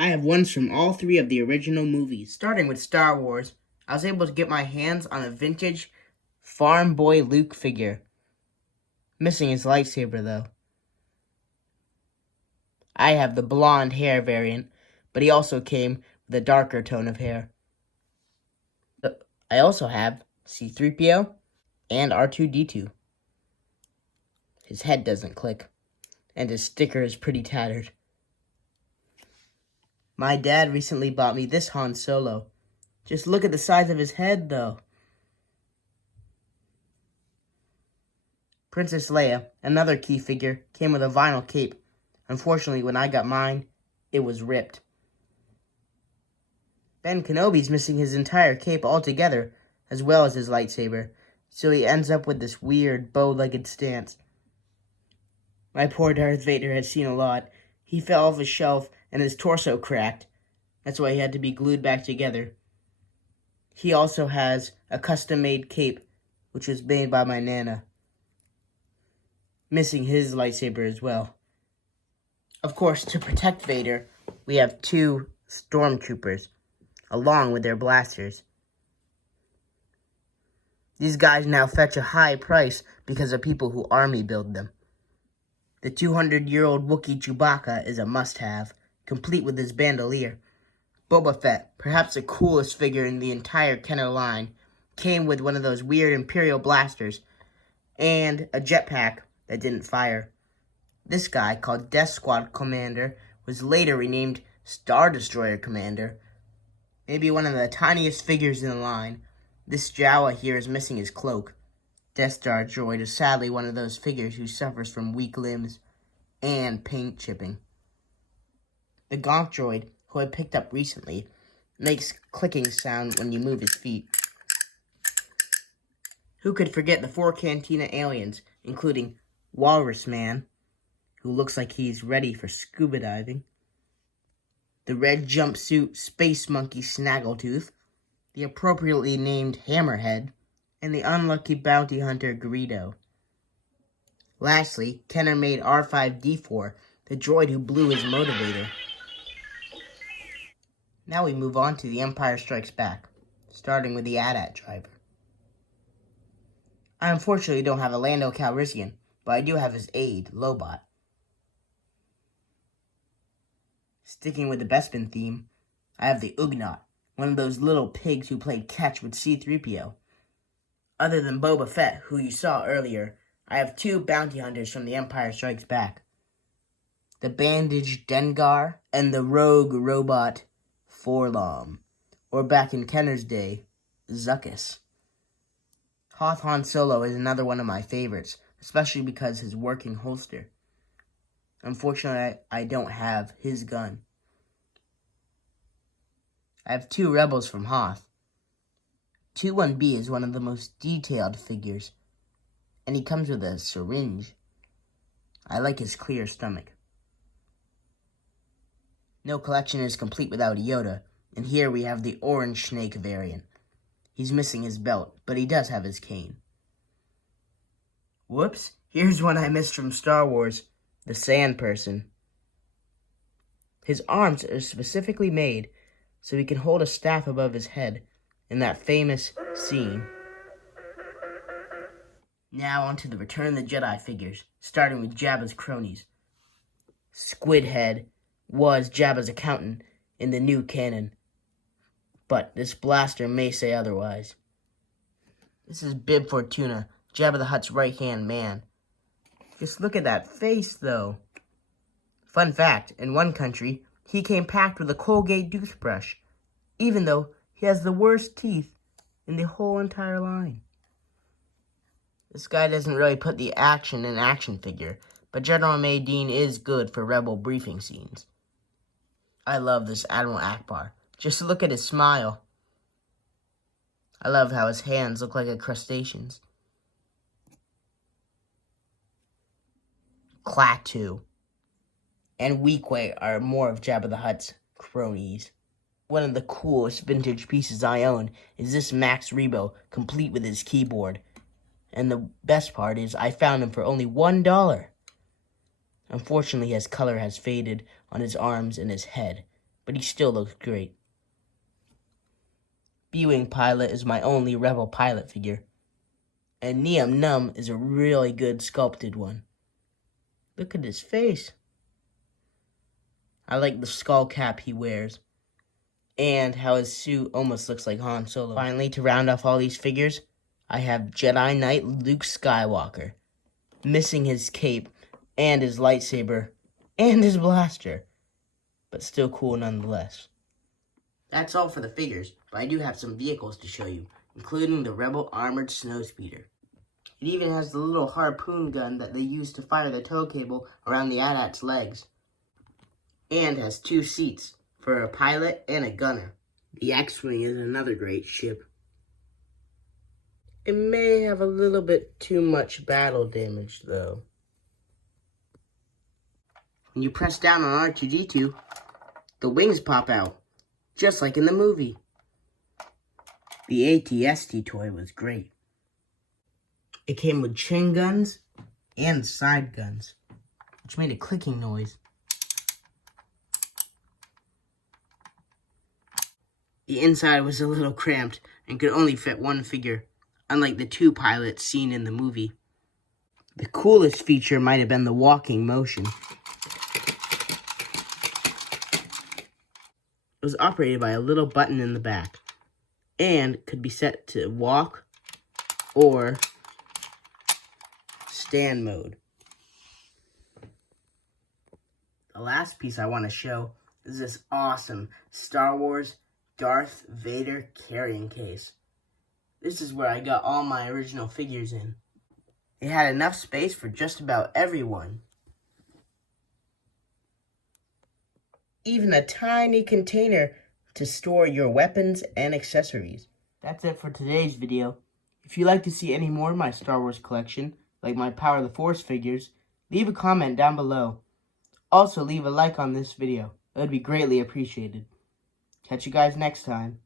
I have ones from all three of the original movies. Starting with Star Wars, I was able to get my hands on a vintage Farm Boy Luke figure. Missing his lightsaber, though. I have the blonde hair variant, but he also came with a darker tone of hair. I also have C-3PO and R2-D2. His head doesn't click, and his sticker is pretty tattered. My dad recently bought me this Han Solo. Just look at the size of his head, though. Princess Leia, another key figure, came with a vinyl cape. Unfortunately, when I got mine, it was ripped. Ben Kenobi's missing his entire cape altogether, as well as his lightsaber, so he ends up with this weird bow-legged stance. My poor Darth Vader has seen a lot. He fell off a shelf and his torso cracked. That's why he had to be glued back together. He also has a custom-made cape, which was made by my Nana. Missing his lightsaber as well. Of course, to protect Vader, we have two stormtroopers, along with their blasters. These guys now fetch a high price because of people who army build them. The 200-year-old Wookiee Chewbacca is a must-have, complete with his bandolier. Boba Fett, perhaps the coolest figure in the entire Kenner line, came with one of those weird Imperial blasters and a jetpack that didn't fire. This guy, called Death Squad Commander, was later renamed Star Destroyer Commander. Maybe one of the tiniest figures in the line. This Jawa here is missing his cloak. Death Star droid is sadly one of those figures who suffers from weak limbs and paint chipping. The Gonk droid, who I picked up recently, makes clicking sound when you move his feet. Who could forget the 4 Cantina aliens, including Walrus Man, who looks like he's ready for scuba diving, the red jumpsuit space monkey Snaggletooth, the appropriately named Hammerhead, and the unlucky bounty hunter Greedo. Lastly, Kenner made R5-D4, the droid who blew his motivator. Now we move on to The Empire Strikes Back, starting with the AT-AT driver. I unfortunately don't have a Lando Calrissian, but I do have his aide, Lobot. Sticking with the Bespin theme, I have the Ugnaught, one of those little pigs who played catch with C-3PO. Other than Boba Fett, who you saw earlier, I have 2 bounty hunters from The Empire Strikes Back. The bandaged Dengar and the rogue robot Forlom, or back in Kenner's day, Zuckuss. Hoth Han Solo is another one of my favorites, especially because his working holster. Unfortunately, I don't have his gun. I have 2 rebels from Hoth. 2-1B is one of the most detailed figures, and he comes with a syringe. I like his clear stomach. No collection is complete without Yoda, and here we have the Orange Snake variant. He's missing his belt, but he does have his cane. Whoops, here's one I missed from Star Wars, the Sand Person. His arms are specifically made so he can hold a staff above his head in that famous scene. Now onto the Return of the Jedi figures, starting with Jabba's cronies. Squidhead was Jabba's accountant in the new canon, but this blaster may say otherwise. This is Bib Fortuna, Jabba the Hutt's right-hand man. Just look at that face, though. Fun fact, in one country, he came packed with a Colgate toothbrush, even though he has the worst teeth in the whole entire line. This guy doesn't really put the action in action figure, but General Maydean is good for rebel briefing scenes. I love this Admiral Akbar. Just look at his smile. I love how his hands look like a crustacean's. Klaatu and Weequay are more of Jabba the Hutt's cronies. One of the coolest vintage pieces I own is this Max Rebo, complete with his keyboard. And the best part is I found him for only $1. Unfortunately, his color has faded on his arms and his head, but he still looks great. B-Wing Pilot is my only Rebel pilot figure, and Nien Nunb is a really good sculpted one. Look at his face. I like the skull cap he wears, and how his suit almost looks like Han Solo. Finally, to round off all these figures, I have Jedi Knight Luke Skywalker, missing his cape and his lightsaber and his blaster, but still cool nonetheless. That's all for the figures, but I do have some vehicles to show you, including the Rebel Armored Snowspeeder. It even has the little harpoon gun that they use to fire the tow cable around the AT-AT's legs, and has 2 seats for a pilot and a gunner. The X-Wing is another great ship. It may have a little bit too much battle damage, though. When you press down on R2-D2, the wings pop out, just like in the movie. The AT-ST toy was great. It came with chin guns and side guns, which made a clicking noise. The inside was a little cramped and could only fit 1 figure, unlike the 2 pilots seen in the movie. The coolest feature might have been the walking motion. It was operated by a little button in the back, and could be set to walk or stand mode. The last piece I want to show is this awesome Star Wars Darth Vader carrying case. This is where I got all my original figures in. It had enough space for just about everyone. Even a tiny container to store your weapons and accessories. That's it for today's video. If you'd like to see any more of my Star Wars collection, like my Power of the Force figures, leave a comment down below. Also, leave a like on this video. It would be greatly appreciated. Catch you guys next time.